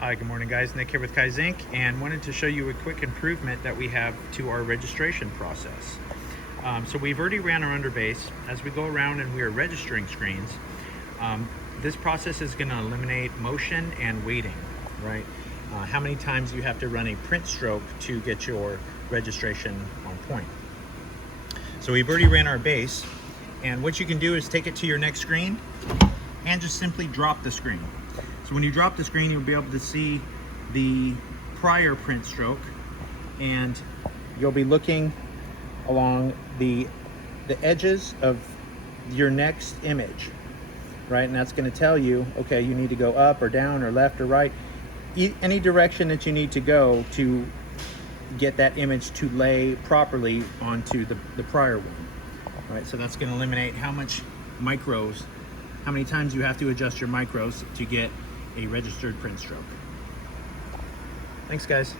Hi, good morning guys. Nick here with Kaizink, and wanted to show you a quick improvement that we have to our registration process. So we've already ran our underbase. As we go around and we are registering screens, this process is going to eliminate motion and waiting, right? How many times you have to run a print stroke to get your registration on point. So we've already ran our base, and what you can do is take it to your next screen and just simply drop the screen. So when you drop the screen, you'll be able to see the prior print stroke, and you'll be looking along the edges of your next image, right? And that's going to tell you, okay, you need to go up or down or left or right, any direction that you need to go to get that image to lay properly onto the prior one, right? So that's going to eliminate how many times you have to adjust your micros to get a registered print stroke. Thanks, guys.